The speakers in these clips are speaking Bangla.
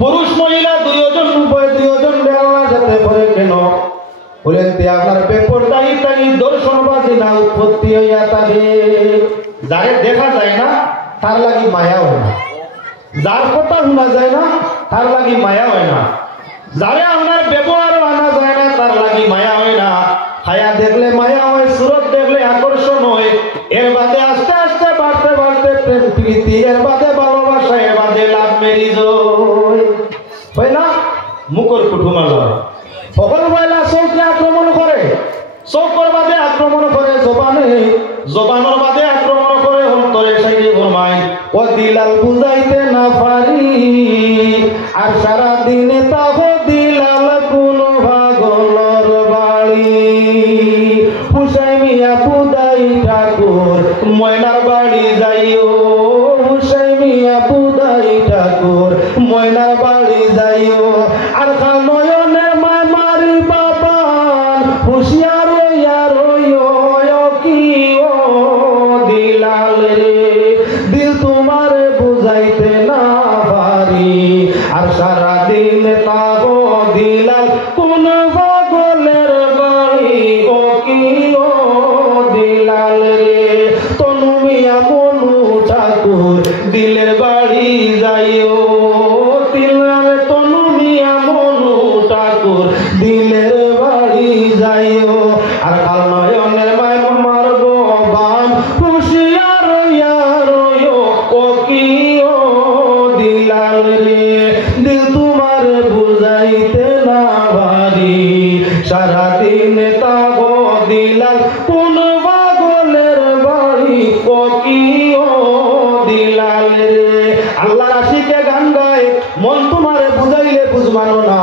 পুরুষ মহিলা দুইজন উভয় দুইজন আল্লাহ যাতে করে কেন বলেন তে আপনার বেপরদায়ী দর্শনবাজি না উৎপত্তি হইয়া থাকে। যারে দেখা যায় না তার লাগি মায়া হয় না, যার কথা শোনা যায় না তার লাগি মায়া হয় না, যারে আপনার ব্যবহার আনা যায় না তার লাগি মায়া হয় না। ছায়া দেখলে মায়া হয়, সুরত দেখলে আকর্ষণ হয়, এর বাদে আস্তে আস্তে বাড়তে বাড়তে প্রেম প্রীতি, এর বাদে ভালোবাসা, এর বাদে লাভ ম্যারেজ হয় না। মুখর কুটুমাল হয় সকল মহিলা চৌকে আক্রমণ করে, চৌকর বাদে আক্রমণ করে জবানে, জবানের বাদে আক্রমণ করে অন্তরে সাইডে ফরমায় ও দিলাল বুঝাইতে না পারি আর সারা দিনে তাহ দিলাল কোন ভাগলর বাড়ি। হুসাই মিয়া পুদাই ঠাকুর ময়নার বাড়ি যাইও, হুসাই মিয়া পুদাই ঠাকুর ময়নার বাড়ি যাইও। আর খাল নয়নে মারি বাবান হুশিয়ার কি ও দিলাল রে, দিল তোমারে বুঝাইতে না পারি আর সারা দিন তাগো দিলাল কোন পাগলের বাড়ি ও কি ও দিলাল রে। তনু মিয়া মনু ঠাকুর দিলের বাড়ি যাইও, দিলাল তনু মিয়া মনু ঠাকুর দিলের বাড়ি যাইও। আর কাল নয়নের মায় মারবো বান হুশিয়ার ও কি ও দিলাল রে, দিল তোমার বুঝাইতে না পারি সারা দিন তাগো দিলাল কোন পাগলের বাড়ি ও কি ও দিলাল রে। আল্লাহ রাশিকে গান গায় মন তোমারে বুঝাইলে বুঝবানো না,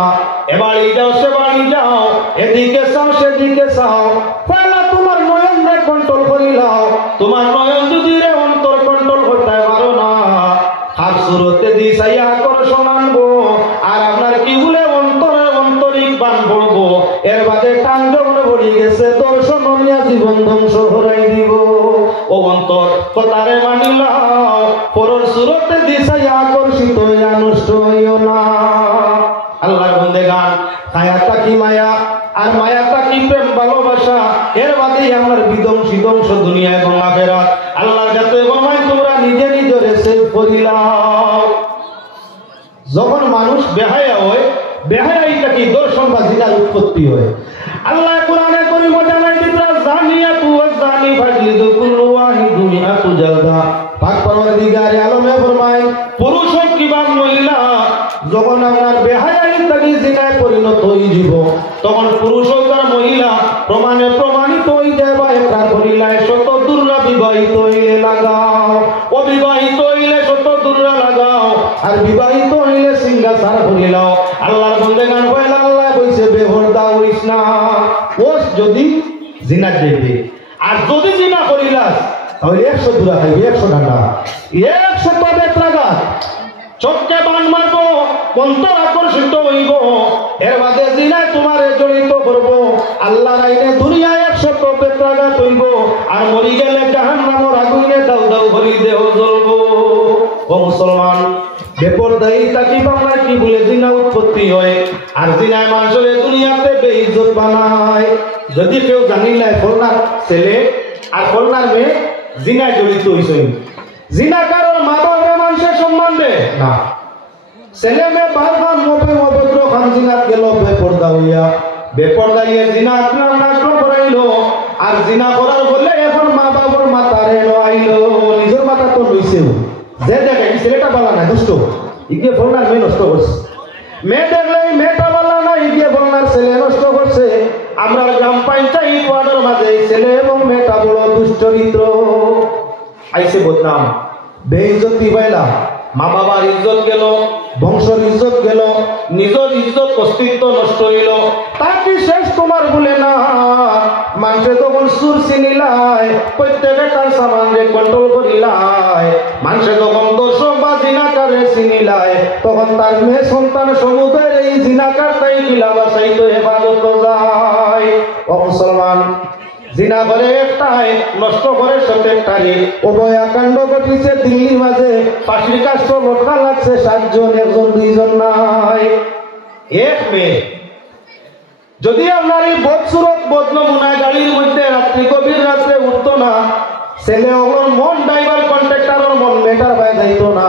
এ বাড়ি যাও সে বাড়ি যাও, এদিকে চাও সেদিকে চাও, পয়লা তোমার নয়ন রে কন্ট্রোল করিলাও। তোমার নয়ন যদি রে অন্তর কন্ট্রোল করতে পারো না, হাত সুরতে দিশাইয়া আকর্ষণ আনবো আর আপনার কি বলে অন্তরে অন্তরিক বান পড়বো, এর বাদে টান যখন ভরি গেছে দর্শন নিয়া জীবন ধ্বংস হরাই দিব। ও অন্তর কথারে মানিলাও, পরর সুরতে দিশাইয়া আকর্ষিত হইয়া নষ্ট হইও না। আল্লাহর বন্দেগান ছায়াটা কি মায়া আর মায়াটা কি প্রেম ভালোবাসা, এর বাদে আমার বিধ্বংসী ধ্বংস দুনিয়া এবং আখিরাত। আল্লাহর কাছে বলমাই তোমরা নিজে নিজরে সেভ করিলাও। যখন মানুষ বেহায়া হয়, বেহায়াইটা কি দর্শন বা জিনার উৎপত্তি হয়। আল্লাহ কোরআনে করিম জানাই দিতা জানিয়াতু ওয়াজ জানি ফাজলিদু কুল্লু ওয়াহিদু মিআতু জালদা। পাক পরওয়ারদিগার আলমে ফরমায় পুরুষ হোক কিংবা মহিলা যখন আপনার বেহায়াই থাকি জিনায় পরিণত হয়ে যাব, তখন পুরুষ হোক আর মহিলা প্রমাণে প্রমাণিত হয়ে যায় বা একবার করিলায় শত দুর্রা বিবাহিত হইলে লাগাও, অবিবাহিত হইলে শত দুর্রা লাগাও আর বিবাহিত হইলে সিঙ্গা সার করিলাও। আল্লাহর বন্দেগান কইলা আল্লাহ কইছে বেপরদা হইস না, ওস যদি জিনা দেবে আর যদি জিনা করিলাস তাহলে 100 দুরা খাইবে, 100 ডান্ডা, 100 বেত্রাঘাত, চোখকে বান মারবো, অন্তর আকর্ষিত হইব, এর বাদে জিনায় তোমারে জড়িত করবো। আল্লাহর আইনে দুনিয়ায় 100 বেত্রাঘাত হইব আর মরি গেলে জাহান্নামের আগুনে দাউ দাউ করে দেহ জ্বলবো। ও মুসলমান, বেপরদায়ী তাকি বাংলায় কি বলে জিনা উৎপত্তি হয় আর জিনায় মানুষের দুনিয়াতে বেইজ্জত বানায়। যদি কেউ জানিলাই ফলনার ছেলে আর ফলনার মেয়ে জিনায় জড়িত হইছে, জিনাকারর মা বাবা মানুষের সম্মান দেয় না, ছেলে মেয়ে বাপ মা মোপে অভদ্র খান জিনাত গেল বেপরদা হইয়া, বেপরদা ইয়ে জিনা নষ্ট করাইলো আর জিনা করার বলে এখন মা বাবার মাথারে আইলো, নিজের মাথা তো লইছেও, যে দেখে এই ছেলেটা বালা না দুষ্ট, ইগে ফলনার মেয়ে নষ্ট করছে, মেয়ে দেখলে মেয়েটা বালা না, ইগে ফলনার ছেলে নষ্ট করছে। আমরা গ্রাম পঞ্চায়েত ওয়ার্ডের মাঝে ছেলে এবং মেয়েটা বড় দুশ্চরিত্র আইসে বদনাম, বেইজ্জতি পাইলা, মা বাবার ইজ্জত গেল, বংশের ইজ্জত গেল, নিজের ইজ্জত অস্তিত্ব নষ্ট হইল। তা কি শেষ তোমার বলে না? মানুষে তখন সুর চিনিলাই, প্রত্যেকে তার সামানকে কন্ট্রোল করিলাই, মানুষে তখন দর্শক বা জিনাকারে চিনিলাই, তখন তার মেয়ে সন্তান সমুদ্রের এই জিনাকার তাই কিলা বাসাইতো হেফাজত যায়। ও মুসলমান, জিনা করে একটাই, নষ্ট করে 70টারে। অভয়াকাণ্ড ঘটিছে দিল্লির মাঝে, ফাঁসির কাষ্ট লটকা লাগছে 7 জন, 1 জন 2 জন নাই, এক মেয়ে। যদি আপনার এই বদসুরত বদনমুনায় গাড়ির মধ্যে রাত্রি গভীর রাত্রে উঠতো না, ছেলে ওর মন ড্রাইভার কন্ট্রাক্টরের মন মেটার পায় যাইতো না,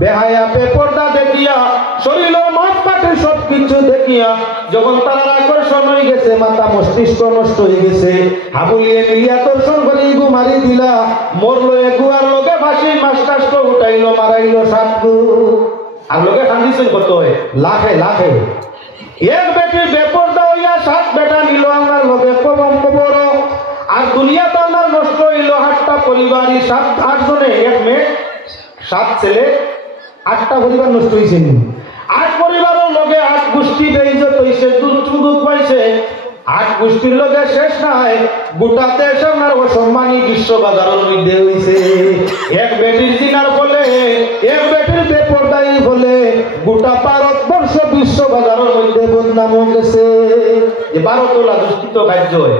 বেহায়া বেপর্দা দেখিয়া শরীরের মাঠ কাটে সবকিছু দেখিয়া যখন তার আকর্ষণ হয়ে গেছে, মাথা মস্তিষ্ক নষ্ট হয়ে গেছে, হাবুলিয়ে মিলিয়া আকর্ষণ করে ইগু মারি দিলা, মরলো এগু আর লোকে ফাঁসি মাস্টাস্ট উঠাইলো মারাইলো 7 গু। আর লোকে কান্দিছেন কত হয়, লাখে লাখে। এক বেটির বেপর্দা হইয়া 7 বেটা নিল আমার লোকে কবম কবর। আর দুনিয়া তো আমার নষ্ট হইল 8টা পরিবারই, 7-8 জনে, এক মেয়ে 7 ছেলে, 8টা পরিবার নষ্ট হয়েছে। 8 পরিবারের লগে 8 গোষ্ঠী বেইজ্জত হইছে, দুঃখ পাইছে। 8 গোষ্ঠীর লগে শেষ নাই, গোটা দেশ আমার অসম্মানী বিশ্ব বাজারের মধ্যে হইছে। এক বেটির জিনার ফলে, এক বেটির বেপরদাই ফলে গোটা ভারতবর্ষ বিশ্ব বাজারের মধ্যে বদনাম হয়ে গেছে। যে ভারতলা দুষ্কৃত কার্য হয়,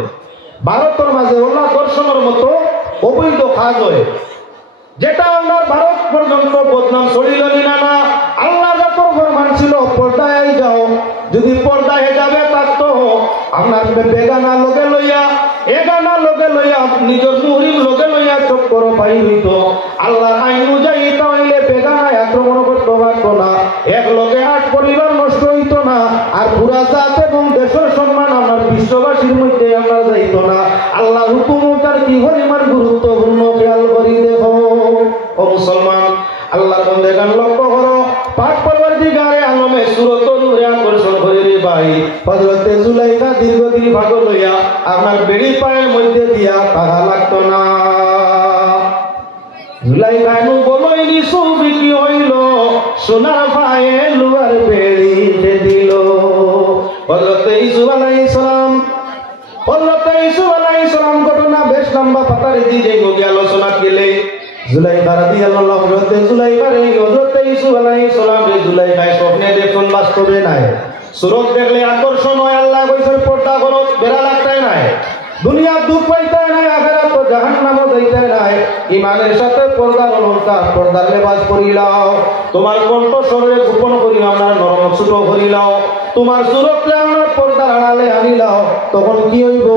ভারতের মাঝে ওলা দর্শনের মতো অবৈধ কাজ হয়, যেটা আমার ভারত পর্যন্ত বদনাম ছড়িল না। না, আল্লাহ যখন ফরমান ছিল পর্দায় যাও, যদি পর্দায় যাবে তার তো আপনার বেগানা লোকে লইয়া, এগানা লোকে লইয়া, নিজের মুহরিম লোকে লইয়া চক্কর পাই হইত। আল্লাহর আইন অনুযায়ী তাহলে বেগানায় আক্রমণ করতে পারতো না, এক লোকে 8 পরিবার নষ্ট হইতো না, আর পুরা জাত এবং দেশের সম্মান আমার বিশ্ববাসীর মধ্যে আমরা যাইতো না। আল্লাহর হুকুম তার কি পরিমাণ গুরুত্বপূর্ণ খেয়াল করি দেখো। ও মুসলমান, আল্লাহর বন্দেগান লক্ষ্য করো, পাক পরওয়ারদিগারে আলমে সূরত নূরে আকর্ষণ করে রে ভাই। হযরতে জুলাইখা দীর্ঘদিন পাগল হইয়া আপনার বেড়ি পায়ের মধ্যে দিয়া তাহা লাগতো না। জুলাইখা নু বলইনি সুবি কি হইল, সোনার পায়ে লোহার বেড়ি দিল। হযরতে ইউসুফ আলাইহিস সালাম, হযরতে ইউসুফ আলাইহিস সালাম ঘটনা বেশ লম্বা, পাতারি দিয়ে গিয়ে আলোচনা গেলে জুলাইখা রাদিয়াল্লাহু হযরতে জুলাইখার এই হযরতে ইউসুফ আলাইহিস সালাম রে জুলাইখায় স্বপ্নে দেখুন, বাস্তবে নাই। সুরত দেখলে আকর্ষণ হয়, আল্লাহ কইছে পর্দা করো, বেড়া লাগতে নাই, দুনিয়া দুঃখ পাইতে নাই, আখিরাত তো জাহান্নামে যাইতে নাই। ঈমানের সাথে পর্দার অলংকার, পর্দার লেবাস পরিলাও, তোমার কণ্ঠ স্বরে গোপন করিও, আমার নরম ছোট করিলাও, তোমার সুরতকে আমার পর্দার আড়ালে আনিলাও। তখন কি হইব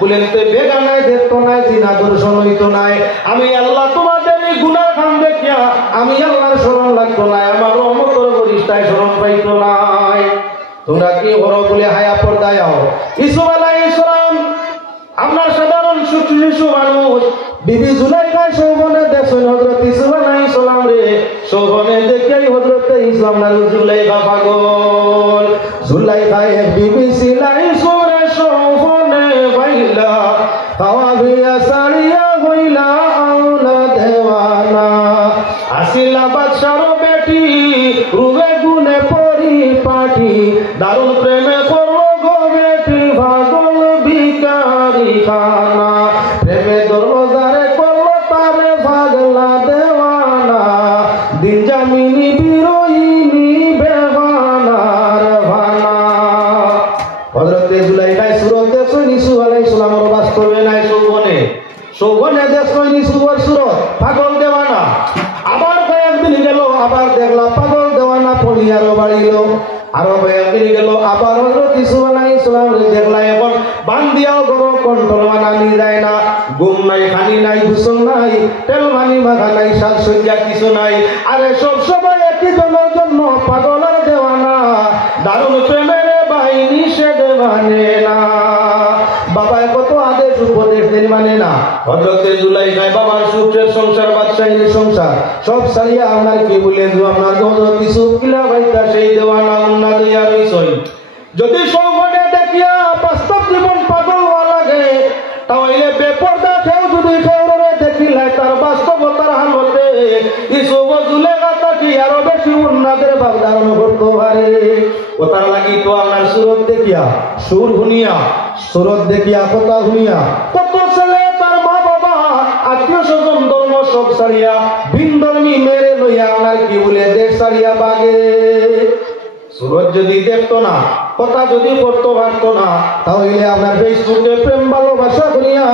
বলেন, তে বেগানায় দেখতো নাই, জিনা দর্শন হইতো নাই। আমি আল্লাহ তোমাদের এই গুনার খান দেখিয়া আমি আল্লাহর শরণ লাগতো নাই, আমার রহমতের বরিষ্ঠায় শরণ পাইতো নাই। তোমরা কি করো বলে হায়া পর্দায় আও। ইউসুফ আলাইহিস সালাম আপনার সাধারণ শিশু মানুষ, বিবি জুলাইখায় সৌবনে দেখছেন হযরত ইউসুফ আলাইহিস সালাম রে, সৌবনে দেখেই হযরত ইউসুফ না জুলাইখা পাগল। জুলাইখায় বিবি সিলাই সুরে সৌবনে বাইলা, খাওয়া ভিয়া সারিয়া হইলা আওলা দেওয়ানা, আসিলা বাদশার বেটি রুবে গুনে পরিপাটি, দারুণ প্রেমে করলো গো বেটি পাগল ভিখারি খানা, প্রেমে ধরলো যারে করলো তারে পাগলা দেওয়ানা, দিন জামিনী বিরোহিনী বেহানার ভানা। হযরতে জুলাইখায় সুরত দেখছেন ইউসুফ আলাইহিস সালামের বাস্তবে নাই, সৌবনে সৌবনে দেখছেন ইউসুফের সুরত, পাগল দেওয়ানা। আবার কয়েকদিন গেল, আবার দেখলা পাগল দেওয়ানা পড়ি আরো বাড়িল, আরো কয়েকদিন গেল, আবার হযরত ইউসুফ আলাইহিস সালাম দেখলা এখন বান্দিয়াও গরো কন্ট্রোল মানানি যায় না, ঘুম নাই, খানি নাই, গোসল নাই, তেল মানি মাখা নাই, সাজসজ্জা কিছু নাই, আরে সব সময় একই জনের জন্য পাগল আর দেওয়ানা, দারুণ প্রেমের বাহিনী সে মানে না। বাবায় কত আদেশ উপদেশ দেন মানে না। হযরতে জুলাইখায় বাবার সুখের সংসার, বাদশাহীর সংসার সব সারিয়া আপনার কি বলে আপনার হযরত ইউসুফ কিলা ভাইতা সেই দেওয়ানা উন্না দিয়া রইছই। যদি সৌবনে দেখিয়া বাস্তব জীবন পাগল হওয়া লাগে, তাহলে বেপর্দা কেউ যদি কেউরে দেখিলে তার বাস্তবতার হালতে ইউসুফ জুলাইখা তাকে আরো বেশি উন্নাদের ভাব ধারণ করতে পারে। ও তার লাগি তো আপনার সুরত দেখিয়া, সুর শুনিয়া, সুরত দেখিয়া, কথা শুনিয়া কত ছেলে তার মা বাবা আত্মীয় স্বজন ধর্ম সব সারিয়া ভিন ধর্মী মেরে লইয়া আপনার কি বলে দেশ সারিয়া বাগে। সুরত যদি দেখতো না কথা যদি করতে পারতো না, তাহলে আপনার ফেসবুকে প্রেম ভালোবাসা করিয়া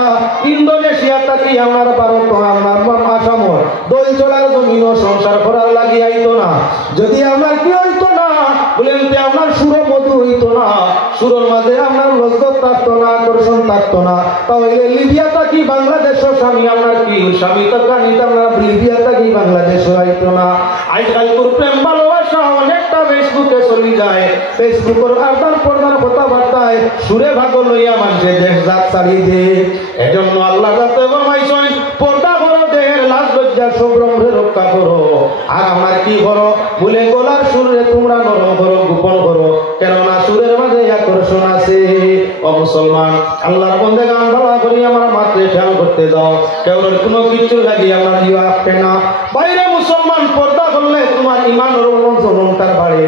ইন্দোনেশিয়া থাকি আমার ভারত আপনার আসামর দই চলার জমিন সংসার করার লাগি আইতো না। যদি আমার কি হইতো না বলেন, আপনার সুর মধু হইতো না, সুরের মাঝে আপনার লজ্জত থাকতো না, আকর্ষণ থাকতো না, তাহলে লিবিয়া থাকি বাংলাদেশ স্বামী আপনার কি স্বামী তো কানিতে আপনার লিবিয়া থাকি বাংলাদেশ আইতো না। আজকাল তোর প্রেম ভালোবাসা অনেকটা ফেসবুকে চলে যায়, ফেসবুকের আদান প্রদান কথাবার্তায় সুরে ভাগ লইয়া মানুষের দেশ জাত ছাড়ি দে। এজন্য আল্লাহ যাতে ফরমাইছেন পর্দা করো, দেহের লাজ লজ্জা সম্ভ্রমে রক্ষা করো। আর আমার কি করো বলে গলার সুরে তোমরা নরম করো, গোপন করো, কেননা সুরের মাঝে আকর্ষণ আছে। ও মুসলমান, আল্লাহর বন্দে গান ভালো করি আমার মাত্রে খেয়াল করতে যাও, কেবল কোনো কিছু লাগি আমার ইয়ে আসবে না। বাইরে মুসলমান পর্দা করলে তোমার ইমানের অলঙ্কার বাড়ে,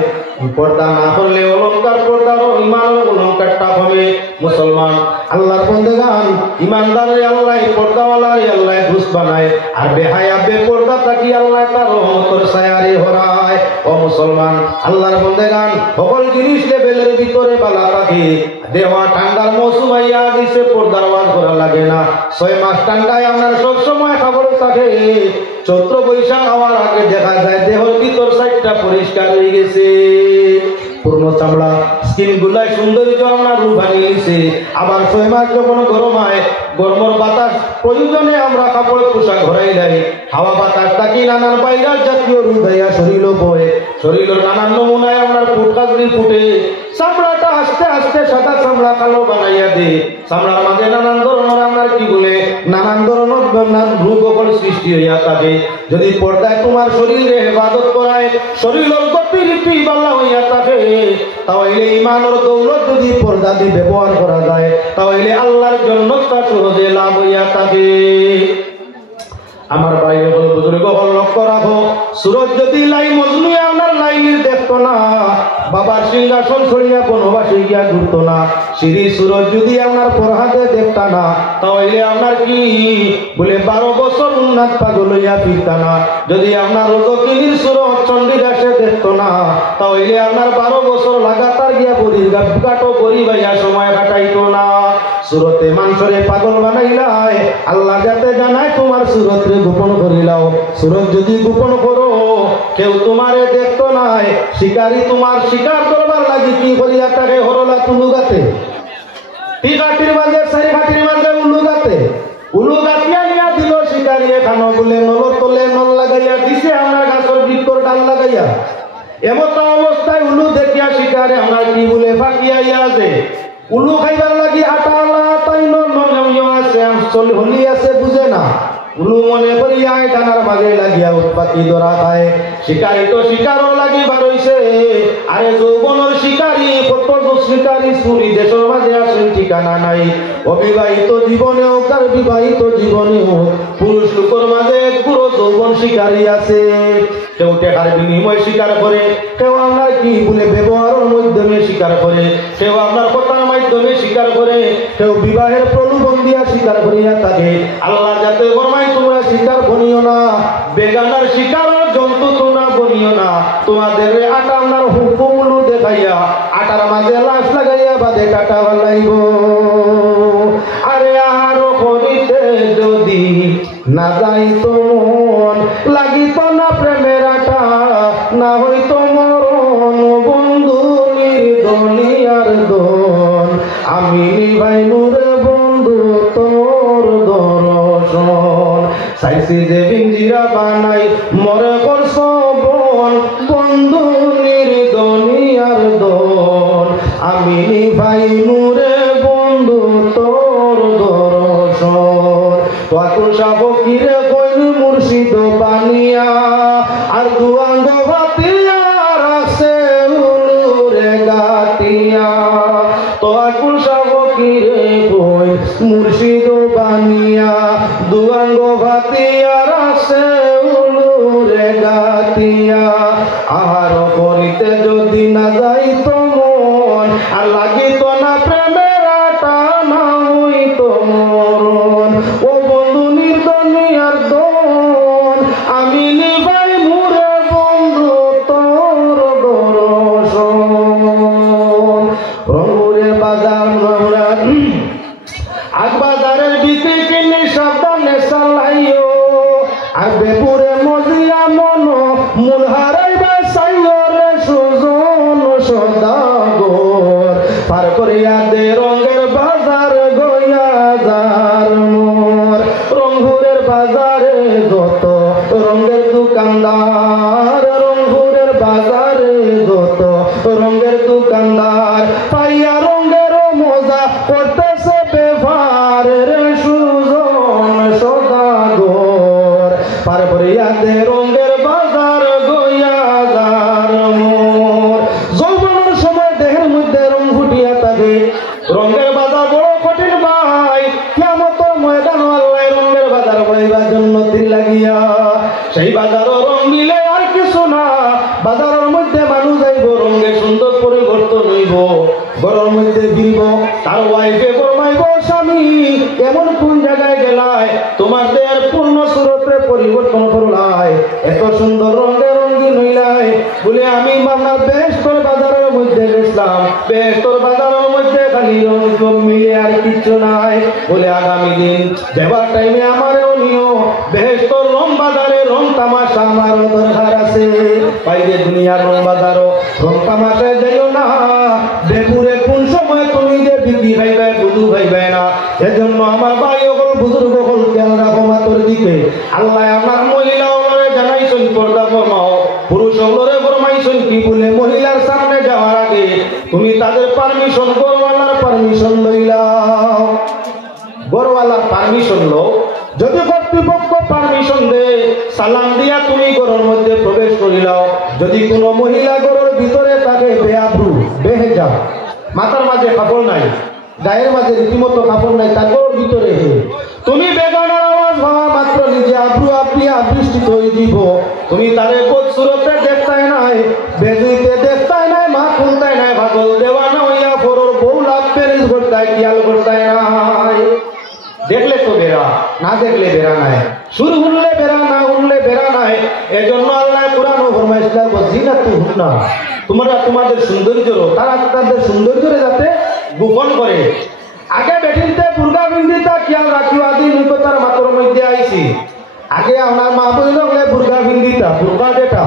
পর্দা না করলে অলঙ্কার পর্দারও ইমানের অলঙ্কারটা হবে। মুসলমান আল্লাহর বন্দেগান ইমানদারে আল্লাহ পর্দাওয়ালারে আল্লাহ ঘুষ বানায়, আর বেহায়া বেপর্দা থাকি আল্লাহ তার রহমতের ছায়ারে ভরায়। ও মুসলমান আল্লাহর বন্দেগান সকল জিনিস লেভেলের ভিতরে বালা থাকে। দেওয়া ঠান্ডার মৌসুম আইয়া দিছে, পর্দার ওয়াজ করা লাগে না। 6 মাস ঠান্ডায় আপনার সবসময় খবর থাকে, চৈত্র বৈশাখ হওয়ার আগে দেখা যায় দেহর ভিতর সাইডটা পরিষ্কার হয়ে গেছে, পূর্ণ চামড়া স্কিন গুলাই সৌন্দর্য আমরা রূপ বানিয়ে গেছে। আবার 6 মাস যখন গরম হয়, গরমের বাতাস প্রয়োজনে আমরা কাপড় পোশাক ঘরাই দেয়, হাওয়া বাতাস থাকি নানান বাইরের জাতীয় রূপ হইয়া শরীর বয়ে, শরীরের নানান নমুনায় আমরা ফুটকাজলি ফুটে, চামড়াটা আস্তে আস্তে সাদা চামড়া কালো বানাইয়া দে। চামড়ার মাঝে নানান ধরনের আমরা কি বলে নানান ধরনের রোগ সৃষ্টি হইয়া থাকে। যদি পর্দায় তোমার শরীরে ইবাদত করায়, শরীরের গতিবিধি ভালো হইয়া থাকে, তাহলে ইমানের দৌলত যদি পর্দা দিয়ে ব্যবহার করা যায়, তাহলে আল্লাহর জন্নতটা সহজে লাভ হইয়া থাকে। আমার ভাই হল বুজুর্গ হল লক্ষ্য রাখো, সুরজ যদি লাই মজনু আপনার লাইনের দেখতো না, বাবার সিংহাসন ছড়িয়া বনবাসে গিয়া ঘুরতো না, সিঁড়ি সুরজ যদি আপনার পরহাতে দেখতা না, তাহলে আপনার কি বলে 12 বছর উন্নাত পাগল হইয়া ফিরতা না। যদি আপনার রজকিনীর সুরজ চণ্ডীদাসে দেখতো না, তাহলে আপনার 12 বছর লাগাতার গিয়া বরির গাটো বরি ভাইয়া সময় কাটাইতো না। সুরতে মানুষরে পাগল বানাইলাই, আল্লাহ যাতে জানায় তোমার সুরতে গোপন করিলাও। সুরত যদি গোপন করো, কেউ তোমারে দেখতো নাই, শিকারী তোমার শিকার করবার লাগি কি করিয়া তাকে হরলা তুলু গাতে, টিকাটির মাঝে সাই ঘাটির মাঝে উলু গাতে, উলু গাতিয়া নিয়া দিল শিকারী এখানো বলে নলর তলে নল লাগাইয়া দিছে আমার গাছের বৃক্ষর ডাল লাগাইয়া। এমত অবস্থায় উলু দেখিয়া শিকারে আমরা কি বলে ফাঁকিয়া আছে, উলু খাইবার লাগি আটালা তাই নমিও আছে হলি আছে বুঝে না, উলু মনে করিয়া টানার মাঝে লাগিয়া উৎপাতি ধরা খায়। শিকারী তো শিকারও লাগি বারইছে, আরে যৌবনের শিকারী কত শিকারী চুরি দেশের মাঝে আসেন ঠিকানা নাই। অবিবাহিত জীবনেও কার বিবাহিত জীবনেও পুরুষ লোকের মাঝে পুরো যৌবন শিকারী আছে। কেউ টেকার বিনিময় স্বীকার করে, কেউ আপনার কি বলে ব্যবহারের মাধ্যমে স্বীকার করে, কেউ আপনার কথার মাধ্যমে স্বীকার করে, কেউ বিবাহের প্রলোভন দিয়া স্বীকার করিয়া থাকে। আল্লাহ যাতে ফরমায় তোমরা স্বীকার বনিও না, বেগানার স্বীকার জন্তু তোমরা বনিও না। তোমাদের আটা আপনার হুকুমগুলো দেখাইয়া আটার মাঝে লাশ লাগাইয়া বাদে কাটা বালাইব। আরে আরো করিতে যদি না যাইতো মন, লাগিত না প্রেমের আটা, না হইতো মরণ বন্ধু নির্দলিয়ার দন। আমি ভাই নুরে বন্ধু তোর দর্শন, চাইছি যে বিঞ্জিরা বানাই মরে করছ বন, বন্ধু নির্দলিয়ার দন। আমি ভাই নুরে বন্ধু তোর দর্শন। তোর সাবকিরে কইল মুর্শিদ বানিয়া, আর দুয়াঙ্গ বাতিয়া রাখছে উলুরে গাতিয়া। তোর সাবকিরে কই মুর্শিদ বানিয়া, দুয়াঙ্গ বাতিয়া রাখছে উলুরে গাতিয়া। আহার করিতে যদি না যাইত মন, আর লাগিত না প্রেমের আটা, না হইত মরণ ও বন্ধু নির্দনিয়ার দন। আমি নিভাই মুরে বন্ধু তোর দর্শন। সদাগর পার করিয়া দে রঙের বাজার গইয়া যার মোর রংপুরের বাজারে যত রঙের দোকানদার রংপুরের বাজারে যত রঙের দোকানদার পাইয়া রঙের মজা করতেছে বেভারের সুজন সদাগর পার করিয়া দে রঙের বাজার গইয়া যার মোর যৌবনের সময় দেহের মধ্যে রং ফুটিয়া থাকে রঙের বাজার বড় কঠিন ভাই কিয়ামতের ময়দান আল্লাহ রঙের বাজার বইবার জন্য তীর লাগিয়া সেই বাজারও রং মিলে আর কিছু না বাজারের মধ্যে মানুষ যাইব রঙে সুন্দর পরিবর্তন হইব ঘরের মধ্যে ফিরব তার ওয়াইফে ফরমাইব স্বামী এমন কোন জায়গায় গেলায় তোমার দেহের পূর্ণ সুরতে পরিবর্তন করলাই এত সুন্দর রঙে রঙিন হইলাই বলে আমি আপনার বেহেশতের বাজারের মধ্যে গেছিলাম বেহেশতের বাজারের মধ্যে খালি রং মিলে আর কিচ্ছু নাই বলে আগামী দিন যাবার টাইমে আমারও নিও বেহেশতের রং বাজারে রং তামাশা আমারও দরকার আছে বাইরে দুনিয়ার রং বাজারও রং তামাশায় যাইও না বেপুরে কোন সময় তুমি যে বিক্রি খাইবে বুঝু খাইবে না সেজন্য আমার ভাই হল বুজুর্গ হল খেয়াল রাখো মাতর দিকে আল্লাহ আমার মহিলা হলরে জানাইছেন পর্দা ফরমাও পুরুষ হলরে ফরমাইছেন কি বলে মহিলার সামনে যাওয়ার আগে তুমি তাদের পারমিশন গরওয়ালার পারমিশন লইলাও গরওয়ালার পারমিশন লো যদি কর্তৃপক্ষ পারমিশন দে সালাম দিয়া তুমি ঘরের মধ্যে প্রবেশ করিলাও যদি কোনো মহিলা ঘরের ভিতরে থাকে বেআব্রু বেহেজা মাথার মাঝে কাপড় নাই গায়ের মাঝে রীতিমতো কাপড় নাই তার ঘরের ভিতরে তুমি বেগানার আওয়াজ হওয়া মাত্র নিজে আব্রু আপনি আবৃষ্টিত হয়ে দিব তুমি তারে বদসুরতে দেখতাই নাই বেজুইতে দেখতাই নাই মা খুলতাই নাই ভাগল দেওয়ানা হইয়া ফরর বউ লাভ পেরিস করতাই খেয়াল করতাই নাই দেখলে তো বেরা না দেখলে বেরা নাই শুরু হলে বেরা না উঠলে বেরা নাই এজন্য আল্লাহ কোরআন ও ফরমাইছিলেন জিনাতু হুন্না তোমরা তোমাদের সৌন্দর্য তারা তাদের সৌন্দর্যরে যাতে গোপন করে আগে বেটিনতে বুর্গা বিন্দিতা খেয়াল রাখিও আদি নিকটার মাতর মধ্যে আইছি আগে আপনার মা বইল গেলে বুর্গা বিন্দিতা বুর্গা যেটা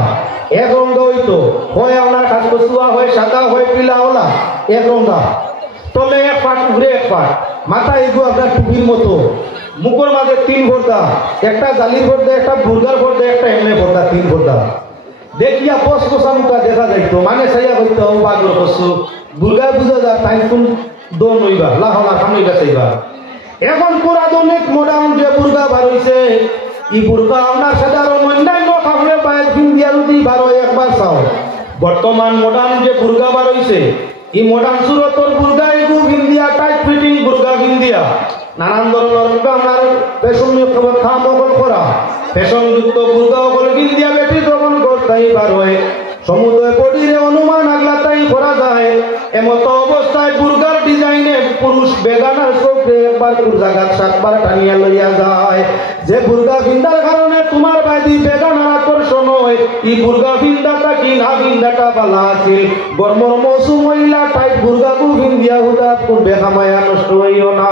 এক রঙ হইতো হয় আপনার কাজ কচুয়া হয় সাদা হয় পিলা ওলা এক রঙা তলে এক পাট ঘুরে এক পাট মাথা এগো আপনার টুপির মতো মুখের মাঝে তিন পর্দা একটা জালির পর্দা একটা বুর্গার পর্দা একটা এমনি পর্দা তিন পর্দা দেখিয়া বস বসা মুখা দেখা যাইতো মানে সাইয়া হইতো পাগল করছো বুর্গা বুঝা যা টাইম কোন দোন হইবা লাহলা খামইবা চাইবা এখন পুরা দনিক মডার্ন যে বুর্গা বার হইছে ই বুর্গা আপনার সাধারণ অন্যান্য কাপড়ে পায়ে ভিন্দিয়া যদি বারো একবার চাও বর্তমান মডার্ন যে বুর্গা বার হইছে ই মডার্ন সুরতর বুর্গা এগু ভিন্দিয়া টাইট ফিটিং বুর্গা ভিন্দিয়া নানান ধরনের আপনার ফ্যাশন খাম করা ফ্যাশন যুক্ত বুর্গা সকল ভিন্দিয়া বেটি যখন করতেই বার হয় সমুদয় বডিরে অনুমান আগলাতাই করা যায় এমত অবস্থায় বুর্গার ডিজাইনে পুরুষ বেগানার চোখে একবার জাগাত সাতবার টানিয়া লইয়া যায় যে বুর্গা ভিন্দার কারণে তোমার বাইদি বেগানার আকর্ষণ হয় ই বুর্গা ভিন্দাটা কি না ভিন্দাটা পালা আছে গরমর মৌসুম মহিলা টাইট বুর্গাকু ভিন্দিয়া হুদা বেখামায়া নষ্ট হইও না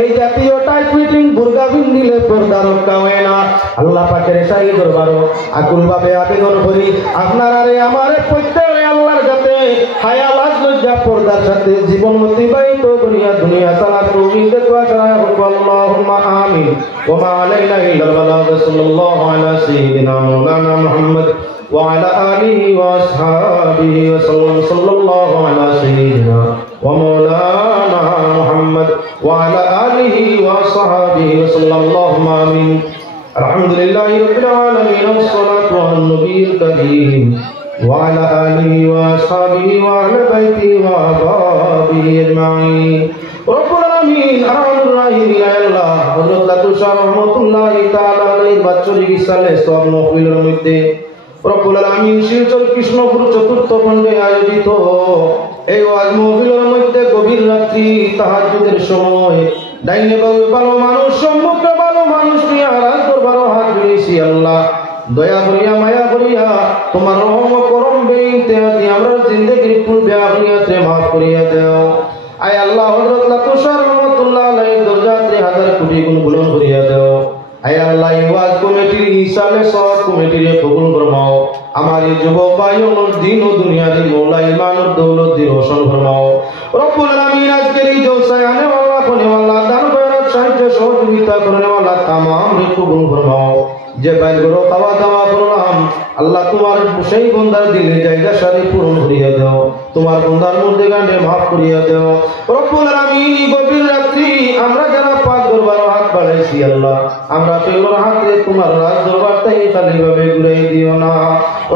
এই জাতীয় টাইট ফিটিং বুর্গা ভিন্দিলে পর্দা রক্ষা হয় না আল্লাহ পাকের শাহী দরবারও আকুলভাবে আবেদন করি আপনারা আমারে প্রত্যেকে আল্লাহর কাছে হায়া লাজ লজ্জা পর্দার সাথে জীবন অতিবাহিত করিয়া দুনিয়া চালা তৌফিক দেওয়া ছাড়া আল্লাহুম্মা আমিন ওয়া মা আলাইনা ইল্লাল বালাগ সাল্লাল্লাহু আলা সাইয়্যিদিনা মাওলানা মুহাম্মদ ওয়া আলা আলিহি ওয়া আসহাবিহি ওয়া সাল্লাম সাল্লাল্লাহু আলা সাইয়্যিদিনা ওয়া মাওলানা মুহাম্মদ ওয়া আলা আলিহি ওয়া আসহাবিহি ওয়া সাল্লাল্লাহু আমিন আলহামদুলিল্লাহি রাব্বিল আলামিন ওয়াস সালাতু আলা নবিয়্যিল কারীম وعلى آله وأصحابه وأهل بيته وأحبابه أجمعين رب العالمين أرحم الراحمين আল্লাহ হযরত তুষার রহমাতুল্লাহি তাআলা আলাইহি বাৎসরিক সালে সব নফিলের মধ্যে রব্বুল আলামিন শিলচর কৃষ্ণপুর চতুর্থ খণ্ডে আয়োজিত এই ওয়াজ মাহফিলের মধ্যে গভীর রাত্রি তাহাজ্জুদের সময় ডাইনে বামে ভালো মানুষ সম্মুখে ভালো মানুষ নিয়ে আরাধ দরবারে হাত জুড়েছি আল্লাহ দয়া করিয়া মায়া করিয়া তোমার রহম করম বেইনতেয়াতি আমরা জিন্দেগির পূর্বে আগলিয়াতে মাফ করিয়া দাও আয় আল্লাহ হযরত তুষার রহমাতুল্লাহ আলাইহি দরজাতে হাজার কোটি গুণ বুলন্দ করিয়া দাও আয় আল্লাহ ওয়াজ কমিটির ইসালে সব কমিটির কবুল ফরমাও আমার এই যুবক ভাইদের দিন ও দুনিয়ার মওলা ইমানের বর্ষণ ফরমাও রব্বুল আলামিন আজকের এই জলসায় আনে ওয়াল্লাহ কোনে ওয়াল্লাহ দান খয়রাত সাহায্য সহযোগিতা করনে ওয়াল্লাহ তামাম কবুল ফরমাও যে বাইরগুলো খাওয়া দাওয়া করলাম আল্লাহ তোমার সেই বন্দার দিলে জায়গা সারি পূরণ করিয়া দাও তোমার বন্দার মধ্যে গানে মাফ করিয়া দাও রব্বুল আলামিন গভীর রাত্রি আমরা যারা পাক দরবার হাত বাড়াইছি আল্লাহ আমরা কেউর হাতে তোমার রাজ দরবারটাই খালি ভাবে ঘুরাই দিও না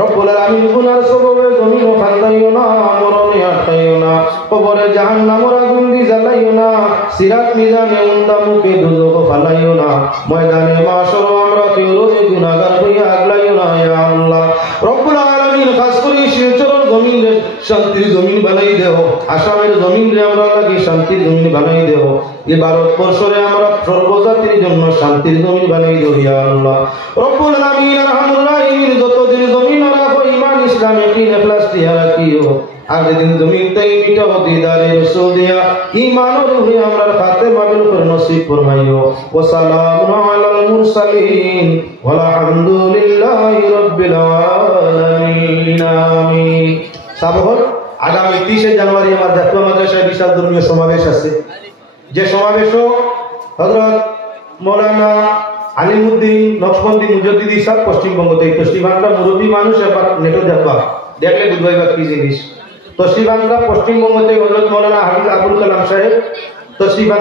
রব্বুল আলামিন গুনার সববে জমিন খান্দাইও না মরণে আটকাইও না কবরে জাহান্নামের আগুন দি জ্বালাইও না সিরাত মিজানে উন্দা মুখে দুজক ফালাইও না ময়দানে মাশর আমরা কেউর গুনাহগার হইয়া আগলাইও না ইয়া আল্লাহ রব্বুল আলামিন খাস করে শিলচরের জমিনের শান্তির জমিন বানাই দেও আসামের জমিনে আমরা লাগি শান্তির জমিন বানাই দেও এই ভারতবর্ষে আমরা সর্বজাতির জন্য শান্তির জমিন বানাই দেও ইয়া আল্লাহ রব্বুল আলামিন আরহামুর রাহিমিন যতদিন জমিন রাখো ঈমান ইসলাম একই ইখলাস দিয়া রাখিও আর যেদিন জমিন তাই মিটাও দিদারে রাসূল দিয়া ঈমানের রূহে আমরা খাতেমা বিল করে নসিব ফরমাইও ওয়া সালামুন আলাল মুরসালিন ওয়া আলহামদুলিল্লাহি রাব্বিল আলামিন আমিন সাবহর আগামী 30 জানুয়ারি আমার জাতীয় মাদ্রাসায় বিশাল ধর্মীয় সমাবেশ আছে যে সমাবেশ হযরত মাওলানা আলিমউদ্দিন নকশবন্দি মুজাদ্দিদি সাহেব পশ্চিমবঙ্গ থেকে তশরিফানরা মুরব্বী মানুষ এবার নেটো দেখবা দেখলে বুঝবাইবা কি জিনিস তশরিফানরা পশ্চিমবঙ্গ থেকে হযরত মাওলানা হাফিজ আবুল কালাম সাহেব তশরিফান